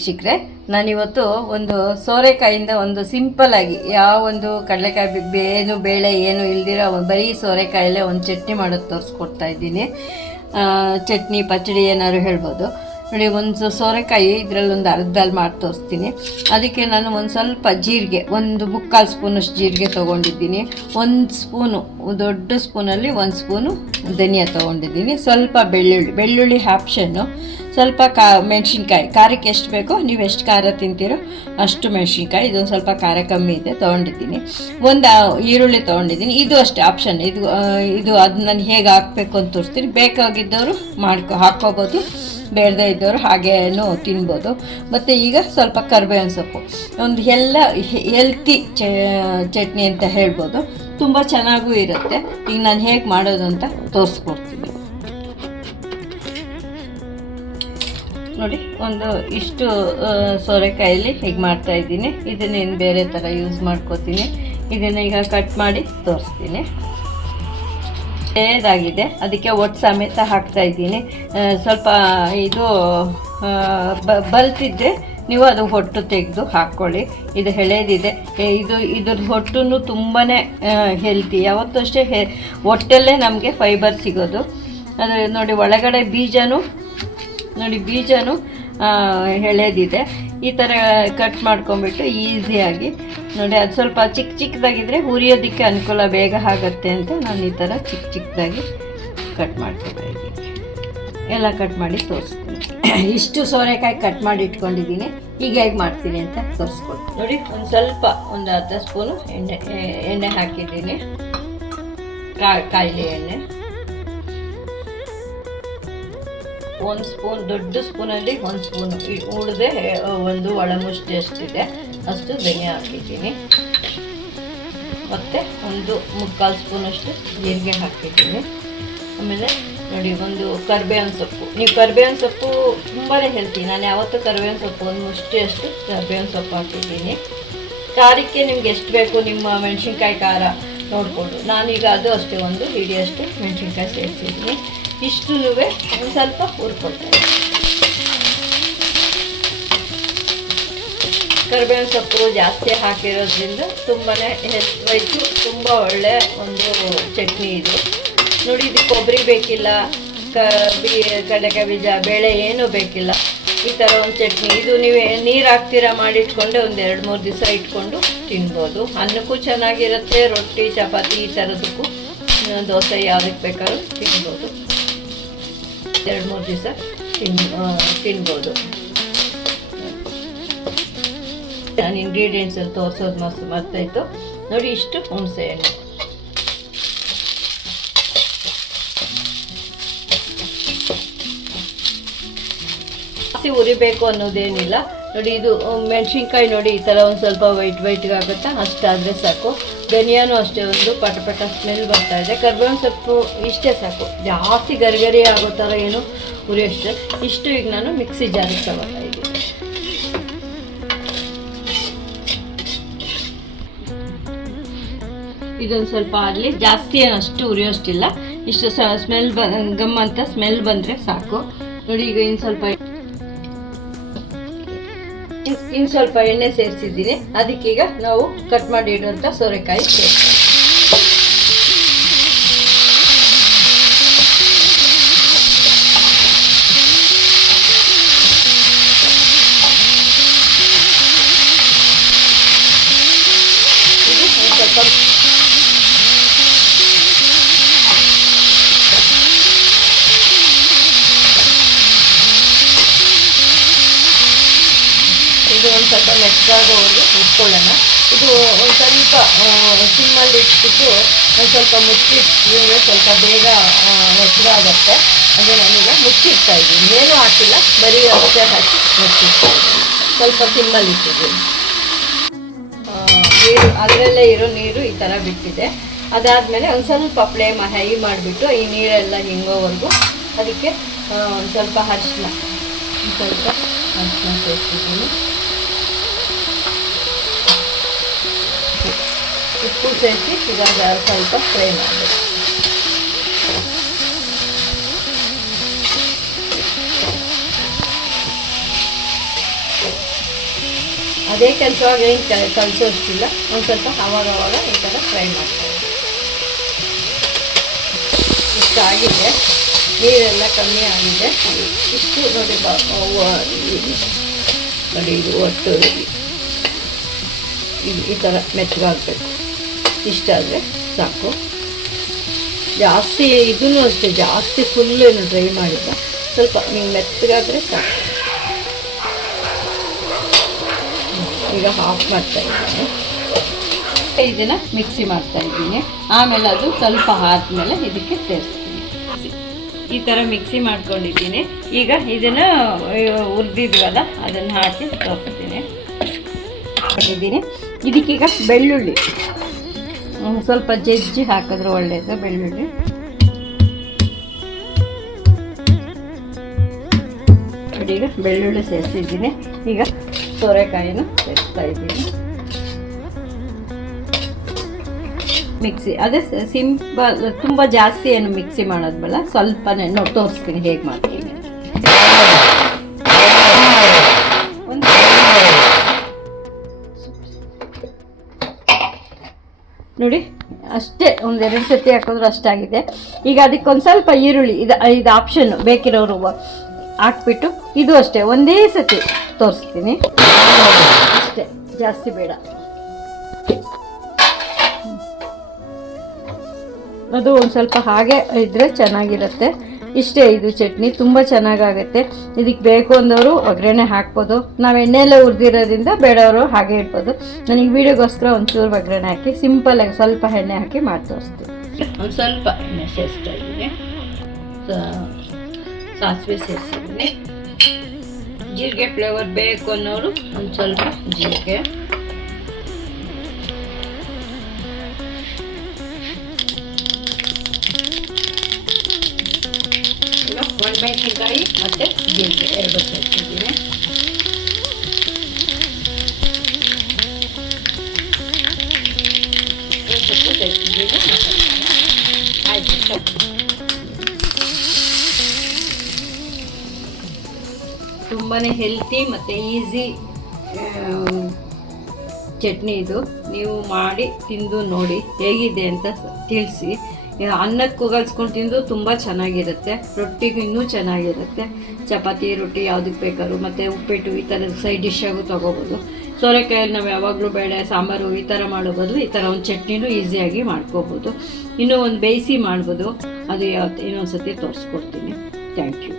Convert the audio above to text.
ವೀಕ್ಷಕರೇ, ನಾನಿವತ್ತು ಒಂದು ಸೋರೆಕಾಯಿಂದ ಒಂದು ಸಿಂಪಲ್ ಆಗಿ ಯಾವ ಒಂದು ಕಡಲೆಕಾಯಿ ಏನು ಬೇಳೆ ಏನು ಇಲ್ದಿರೋ ಬರೀ ಸೋರೆಕಾಯಲ್ಲೇ ಒಂದು ಚಟ್ನಿ ಮಾಡೋದು ತೋರಿಸ್ಕೊಡ್ತಾ ಇದ್ದೀನಿ. ಚಟ್ನಿ ಪಚಡಿ ಏನಾದ್ರು ಹೇಳ್ಬೋದು ನೋಡಿ. ಒಂದು ಸೋರೆಕಾಯಿ ಇದರಲ್ಲಿ ಒಂದು ಅರ್ಧಲ್ಲಿ ಮಾಡಿ ತೋರಿಸ್ತೀನಿ. ಅದಕ್ಕೆ ನಾನು ಒಂದು ಸ್ವಲ್ಪ ಜೀರಿಗೆ, ಒಂದು 3/4 ಸ್ಪೂನಷ್ಟು ಜೀರಿಗೆ ತೊಗೊಂಡಿದ್ದೀನಿ. 1 ಸ್ಪೂನು ದೊಡ್ಡ ಸ್ಪೂನಲ್ಲಿ 1 ಸ್ಪೂನು ಧನಿಯಾ ತೊಗೊಂಡಿದ್ದೀನಿ. ಸ್ವಲ್ಪ ಬೆಳ್ಳುಳ್ಳಿ ಆಪ್ಷನ್ನು. ಸ್ವಲ್ಪ ಮೆಣಸಿನ್ಕಾಯಿ, ಖಾರಕ್ಕೆ ಎಷ್ಟು ಬೇಕೋ ನೀವು ಎಷ್ಟು ಖಾರ ತಿಂತೀರೋ ಅಷ್ಟು ಮೆಣಸಿನ್ಕಾಯಿ. ಇದೊಂದು ಸ್ವಲ್ಪ ಖಾರ ಕಮ್ಮಿ ಇದೆ ತೊಗೊಂಡಿದ್ದೀನಿ. ಒಂದು ಈರುಳ್ಳಿ ತೊಗೊಂಡಿದ್ದೀನಿ. ಇದು ಅಷ್ಟೇ ಆಪ್ಷನ್. ಇದು ಅದು ನಾನು ಹೇಗೆ ಹಾಕಬೇಕು ಅಂತ ತೋರಿಸ್ತೀನಿ. ಬೇಕಾಗಿದ್ದವರು ಹಾಕ್ಕೋಬೋದು, ಬೇಡದೇ ಇದ್ದವರು ಹಾಗೇನೂ ತಿನ್ಬೋದು. ಮತ್ತು ಈಗ ಸ್ವಲ್ಪ ಕರಿಬೇವಿನ ಸೊಪ್ಪು, ಒಂದು ಹೆಲ್ತಿ ಚಟ್ನಿ ಅಂತ ಹೇಳ್ಬೋದು. ತುಂಬ ಚೆನ್ನಾಗೂ ಇರುತ್ತೆ. ಈಗ ನಾನು ಹೇಗೆ ಮಾಡೋದು ಅಂತ ತೋರಿಸ್ಕೊಡ್ತೀನಿ ನೋಡಿ. ಒಂದು ಇಷ್ಟು ಸೋರೆಕಾಯಲ್ಲಿ ಹೀಗೆ ಮಾಡ್ತಾಯಿದ್ದೀನಿ. ಇದನ್ನೇನು ಬೇರೆ ಥರ ಯೂಸ್ ಮಾಡ್ಕೋತೀನಿ. ಇದನ್ನು ಈಗ ಕಟ್ ಮಾಡಿ ತೋರಿಸ್ತೀನಿ. ಏದಾಗಿದೆ ಅದಕ್ಕೆ ಒಟ್ಟು ಸಮೇತ ಹಾಕ್ತಾಯಿದ್ದೀನಿ. ಸ್ವಲ್ಪ ಇದು ಬಲ್ತಿದ್ದರೆ ನೀವು ಅದು ಹೊಟ್ಟು ತೆಗೆದು ಹಾಕ್ಕೊಳ್ಳಿ. ಇದು ಎಳೆದಿದೆ. ಇದ್ರ ಹೊಟ್ಟೂ ತುಂಬಾ ಹೆಲ್ತಿ. ಯಾವತ್ತೂ ಅಷ್ಟೇ ಹೊಟ್ಟೆಲ್ಲೇ ನಮಗೆ ಫೈಬರ್ ಸಿಗೋದು. ಅದು ನೋಡಿ, ಒಳಗಡೆ ಬೀಜನೂ ಎಳೆದಿದೆ. ಈ ಥರ ಕಟ್ ಮಾಡ್ಕೊಂಬಿಟ್ಟು ಈಸಿಯಾಗಿ ನೋಡಿ. ಅದು ಸ್ವಲ್ಪ ಚಿಕ್ಕದಾಗಿದ್ದರೆ ಹುರಿಯೋದಕ್ಕೆ ಅನುಕೂಲ, ಬೇಗ ಆಗುತ್ತೆ ಅಂತ ನಾನು ಈ ಥರ ಚಿಕ್ಕದಾಗಿ ಕಟ್ ಮಾಡ್ಕೊತಾ ಇದ್ದೀನಿ. ಎಲ್ಲ ಕಟ್ ಮಾಡಿ ತೋರಿಸ್ತೀನಿ. ಇಷ್ಟು ಸೋರೆಕಾಯಿ ಕಟ್ ಮಾಡಿ ಇಟ್ಕೊಂಡಿದ್ದೀನಿ. ಈಗ ಹೇಗೆ ಮಾಡ್ತೀನಿ ಅಂತ ತೋರಿಸ್ಕೊಡ್ತೀನಿ ನೋಡಿ. ಒಂದು ಅರ್ಧ ಸ್ಪೂನು ಎಣ್ಣೆ ಹಾಕಿದ್ದೀನಿ. ಕಾಯಿಲೆ ಎಣ್ಣೆ 1 ಸ್ಪೂನ್, ದೊಡ್ಡ ಸ್ಪೂನಲ್ಲಿ 1 ಸ್ಪೂನು ಉಳಿದೆ. ಒಂದು ಒಳಮುಷ್ಟಿ ಅಷ್ಟಿದೆ ಅಷ್ಟು ಧನಿಯಾ ಹಾಕಿದ್ದೀನಿ. ಮತ್ತು ಒಂದು 3/4 ಸ್ಪೂನಷ್ಟು ಜೀರಿಗೆ ಹಾಕಿದ್ದೀನಿ. ಆಮೇಲೆ ನೋಡಿ, ಒಂದು ಕರಿಬೇವಿನ ಸೊಪ್ಪು. ನೀವು ಕರಿಬೇವಿನ ಸೊಪ್ಪು ತುಂಬಾ ಹೆಲ್ತಿ. ನಾನು ಯಾವತ್ತೂ ಕರಿಬೇವಿನ ಸೊಪ್ಪು ಒಂದು ಮುಷ್ಟಿಯಷ್ಟು ಕರಿಬೇವಿನ ಸೊಪ್ಪು ಹಾಕಿದ್ದೀನಿ. ಖಾರಕ್ಕೆ ನಿಮ್ಗೆ ಎಷ್ಟು ಬೇಕು ನಿಮ್ಮ ಮೆಣಸಿನ್ಕಾಯಿ ಖಾರ ನೋಡಿಕೊಂಡು ನಾನೀಗ ಅದು ಅಷ್ಟೇ ಒಂದು ಹಿಡಿಯಷ್ಟು ಮೆಣಸಿನ್ಕಾಯಿ ಸೇರಿಸಿದ್ದೀನಿ. ಇಷ್ಟು ಒಂದು ಸ್ವಲ್ಪ ಹುರ್ಕೊಳ್ತೀನಿ. ಕರಿಬೇವಿನ ಸೊಪ್ಪು ಜಾಸ್ತಿ ಹಾಕಿರೋದ್ರಿಂದ ತುಂಬಾ ಹೆಲ್ತ್ ವೈಸು ತುಂಬ ಒಳ್ಳೆ ಒಂದು ಚಟ್ನಿ ಇದು ನೋಡಿ. ಇದು ಕೊಬ್ಬರಿ ಬೇಕಿಲ್ಲ, ಕಡಲೆಕಾಯಿ ಬೀಜ, ಬೇಳೆ ಏನೂ ಬೇಕಿಲ್ಲ. ಈ ಥರ ಒಂದು ಚಟ್ನಿ. ಇದು ನೀವು ನೀರು ಹಾಕ್ತೀರಾ ಮಾಡಿಟ್ಕೊಂಡೆ ಒಂದು 2-3 ದಿವಸ ಇಟ್ಕೊಂಡು ತಿನ್ಬೋದು. ಅನ್ನಕ್ಕೂ ಚೆನ್ನಾಗಿರುತ್ತೆ. ರೊಟ್ಟಿ, ಚಪಾತಿ ಈ ಥರದಕ್ಕೂ, ದೋಸೆ ಯಾವುದಕ್ಕೆ ಬೇಕಾದ್ರೂ ತಿನ್ಬೋದು. 2-3 ದಿವಸ ತಿನ್ಬೋದು. ನಾನು ಇಂಗ್ರೀಡಿಯೆಂಟ್ಸಲ್ಲಿ ತೋರಿಸೋದು ಮರ್ತಾಯಿತು ನೋಡಿ. ಇಷ್ಟು ಹುಣಸೆ ಹಣ್ಣು, ಜಾಸ್ತಿ ಉರಿಬೇಕು ಅನ್ನೋದೇನಿಲ್ಲ ನೋಡಿ. ಇದು ಮೆಣಸಿನ್ಕಾಯಿ ನೋಡಿ, ಈ ಥರ ಒಂದು ಸ್ವಲ್ಪ ವೈಟ್ಗೆ ಆಗುತ್ತಾ ಅಷ್ಟಾದರೆ ಸಾಕು. ಧನಿಯಾನು ಅಷ್ಟೇ, ಒಂದು ಪಟ ಸ್ಮೆಲ್ ಬರ್ತಾ ಇದೆ. ಕರಿಬೇವಿನ ಸೊಪ್ಪು ಇಷ್ಟೇ ಸಾಕು, ಜಾಸ್ತಿ ಗರಿ ಆಗೋ ಥರ ಏನು ಉರಿಯೋಷ್ಟೇ. ಇಷ್ಟು ಈಗ ನಾನು ಮಿಕ್ಸಿ ಜಾರಿಗೆ ತಗೊಳ್ತಾ ಇದ್ದೀನಿ. ಇದೊಂದು ಸ್ವಲ್ಪ ಆಗಲಿ, ಜಾಸ್ತಿ ಏನು ಅಷ್ಟು ಉರಿಯೋಷ್ಟಿಲ್ಲ. ಇಷ್ಟು ಸ್ಮೆಲ್ ಗಮ್ ಅಂತ ಸ್ಮೆಲ್ ಬಂದರೆ ಸಾಕು ನೋಡಿ. ಈಗ ಇನ್ನು ಸ್ವಲ್ಪ ಎಣ್ಣೆ ಸೇರಿಸಿದ್ದೀನಿ. ಅದಕ್ಕೀಗ ನಾವು ಕಟ್ ಮಾಡಿ ಇಡುವಂಥ ಸೋರೆಕಾಯಿ ಒಂದು ಸ್ವಲ್ಪ ಮೆತ್ತಗಾಗೋವರೆಗೂ ಹುರ್ಕೊಳ್ಳೋಣ. ಇದು ಒಂದು ಸ್ವಲ್ಪ ಸಿಮ್ಮಲ್ಲಿ ಇಟ್ಬಿಟ್ಟು ಒಂದು ಸ್ವಲ್ಪ ಮುಚ್ಚಿಟ್ಟಿದ್ರೆ ಸ್ವಲ್ಪ ಬೇಗ ಮೆತ್ತಗಾಗತ್ತೆ. ಅದೇ ನಾನೀಗ ಮುಚ್ಚಿಡ್ತಾ ಇದ್ದೀನಿ. ಏನೂ ಹಾಕಿಲ್ಲ, ಬರೀ ಅಷ್ಟೇ ಹಾಕಿ ಮುಚ್ಚಿಡ್ತಾ ಇದ್ದೀನಿ. ಸ್ವಲ್ಪ ಸಿಮ್ಮಲ್ಲಿ ಇಟ್ಟಿದ್ದೀನಿ. ಅದರಲ್ಲೇ ಇರೋ ನೀರು ಈ ಥರ ಬಿಟ್ಟಿದೆ. ಅದಾದಮೇಲೆ ಒಂದು ಸ್ವಲ್ಪ ಫ್ಲೇಮ್ ಹೈ ಮಾಡಿಬಿಟ್ಟು ಈ ನೀರೆಲ್ಲ ಹಿಂಗೋವರೆಗೂ ಅದಕ್ಕೆ ಒಂದು ಸ್ವಲ್ಪ ಅರಿಶಿನ ಸೇರಿಸಿದ್ದೀನಿ. ಉಪ್ಪು ಸೇರಿಸಿ ಇವಾಗ ಸ್ವಲ್ಪ ಫ್ರೈ ಮಾಡಬೇಕು. ಅದೇ ಕೆಲಸವಾಗಿ ಏನು ಕಲಿಸೋಷ್ಟಿಲ್ಲ, ಒಂದು ಸ್ವಲ್ಪ ಅವಾಗ ಈ ಥರ ಫ್ರೈ ಮಾಡ್ತಾರೆ. ಇಷ್ಟು ಆಗಿದೆ, ನೀರೆಲ್ಲ ಕಮ್ಮಿ ಆಗಿದೆ. ಇಷ್ಟು ನೋಡಿ ನೋಡಿ, ಇದು ಒಟ್ಟು ಈ ಥರ ಮೆತ್ತಗಾಗಬೇಕು. ಇಷ್ಟಾದರೆ ಸಾಕು. ಜಾಸ್ತಿ ಇದನ್ನು ಅಷ್ಟೇ, ಜಾಸ್ತಿ ಫುಲ್ ಏನು ಡ್ರೈ ಮಾಡಿಲ್ಲ, ಸ್ವಲ್ಪ ನೀವು ಮೆತ್ತಗಾದರೆ ಸಾಕು. ಈಗ ಆಫ್ ಮಾಡ್ತಾ ಇದ್ದೀನಿ. ಇದನ್ನು ಮಿಕ್ಸಿ ಮಾಡ್ತಾ ಇದ್ದೀನಿ. ಆಮೇಲೆ ಅದು ಸ್ವಲ್ಪ ಆದಮೇಲೆ ಇದಕ್ಕೆ ಸೇರಿಸ್ತೀನಿ. ಈ ಥರ ಮಿಕ್ಸಿ ಮಾಡ್ಕೊಂಡಿದ್ದೀನಿ. ಈಗ ಇದನ್ನು ಹುರಿದಿದ್ವಲ್ಲ ಅದನ್ನು ಹಾಕಿ ತೋರಿಸ್ತೀನಿ. ಇದಕ್ಕೀಗ ಬೆಳ್ಳುಳ್ಳಿ ಸ್ವಲ್ಪ ಜಜ್ಜಿ ಹಾಕಿದ್ರೆ ಒಳ್ಳೆಯದು. ಬೆಳ್ಳುಳ್ಳಿ ಈಗ ಬೆಳ್ಳುಳ್ಳಿ ಸೇರಿಸಿದ್ದೀನಿ. ಈಗ ಸೋರೆಕಾಯಿನ ಸೇರಿಸ್ತಾ ಇದ್ದೀನಿ. ಮಿಕ್ಸಿ ಅದೇ ಸಿಂಪಲ್, ತುಂಬ ಜಾಸ್ತಿ ಏನು ಮಿಕ್ಸಿ ಮಾಡೋದ್ವಲ್ಲ, ಸ್ವಲ್ಪನೇ ನೋಡಿ ತೋರಿಸ್ತೀನಿ ಹೇಗೆ ಮಾಡ್ತೀನಿ. ನೋಡಿ ಅಷ್ಟೇ, ಒಂದೆರಡು ಸತಿ ಹಾಕಿದ್ರು ಅಷ್ಟಾಗಿದೆ. ಈಗ ಅದಕ್ಕೊಂದು ಸ್ವಲ್ಪ ಈರುಳ್ಳಿ, ಇದು ಆಪ್ಷನ್, ಬೇಕಿರೋರು ಹಾಕ್ಬಿಟ್ಟು ಇದು ಅಷ್ಟೇ ಒಂದೇ ಸತಿ ತೋರಿಸ್ತೀನಿ ಅಷ್ಟೇ, ಜಾಸ್ತಿ ಬೇಡ. ಅದು ಒಂದು ಸ್ವಲ್ಪ ಹಾಗೆ ಇದ್ದರೆ ಚೆನ್ನಾಗಿರುತ್ತೆ. ಇಷ್ಟೇ, ಇದು ಚಟ್ನಿ ತುಂಬ ಚೆನ್ನಾಗಾಗುತ್ತೆ. ಇದಕ್ಕೆ ಬೇಕು ಅಂದವರು ಒಗ್ಗರಣೆ ಹಾಕ್ಬೋದು. ನಾವು ಎಣ್ಣೆಯಲ್ಲೇ ಹುರಿದಿರೋದ್ರಿಂದ ಬೇಡವರು ಹಾಗೆ ಇಡ್ಬೋದು. ನನಗೆ ವೀಡಿಯೋಗೋಸ್ಕರ ಒಂಚೂರು ಒಗ್ಗರಣೆ ಹಾಕಿ ಸಿಂಪಲಾಗಿ ಸ್ವಲ್ಪ ಎಣ್ಣೆ ಹಾಕಿ ಮಾಡಿ ತೋರಿಸ್ತೀನಿ. ಒಂದು ಸ್ವಲ್ಪ ಎಣ್ಣೆ ಸೇರಿಸ್ತಾ ಇದ್ದೀನಿ, ಸಾಸಿವೆ ಸೇರಿಸಿದ್ದೀನಿ. ಜೀರಿಗೆ ಫ್ಲೇವರ್ ಬೇಕು ಅನ್ನೋರು ಒಂದು ಸ್ವಲ್ಪ ಜೀರಿಗೆ, ಒಣಮೆಣಸಿನಕಾಯಿ ಮತ್ತು ಜೀರಿಗೆ ಎರಡು ಸೇರಿಸಿದ್ದೀನಿ. ಸ್ವಲ್ಪ ಸೇರಿಸಿದ್ದೀನಿ. ಆಯಿತು. ತುಂಬಾ ಹೆಲ್ತಿ ಮತ್ತು ಈಸಿ ಚಟ್ನಿ ಇದು. ನೀವು ಮಾಡಿ ತಿಂದು ನೋಡಿ ಹೇಗಿದೆ ಅಂತ ತಿಳಿಸಿ. ಅನ್ನಕ್ಕೆ ಕೂಗಲ್ಸ್ಕೊಂಡು ತಿಂದು ತುಂಬ ಚೆನ್ನಾಗಿರುತ್ತೆ. ರೊಟ್ಟಿಗೂ ಇನ್ನೂ ಚೆನ್ನಾಗಿರುತ್ತೆ. ಚಪಾತಿ ರೊಟ್ಟಿ ಯಾವುದಕ್ಕೆ ಬೇಕಾದ್ರು, ಮತ್ತು ಉಪ್ಪಿಟ್ಟು ಈ ಥರದ ಸೈಡ್ ಡಿಶ್ಶಾಗೂ ತೊಗೋಬೋದು. ಸೋರೆಕಾಯಲ್ಲಿ ನಾವು ಯಾವಾಗಲೂ ಬೇಳೆ ಸಾಂಬಾರು ಈ ಥರ ಮಾಡೋ ಬದಲು ಈ ಥರ ಒಂದು ಚಟ್ನಿನೂ ಈಸಿಯಾಗಿ ಮಾಡ್ಕೋಬೋದು. ಇನ್ನೂ ಒಂದು ಬೇಯಿಸಿ ಮಾಡ್ಬೋದು. ಅದು ಇನ್ನೊಂದು ಸತಿ ತೋರಿಸ್ಕೊಡ್ತೀನಿ. Thank you.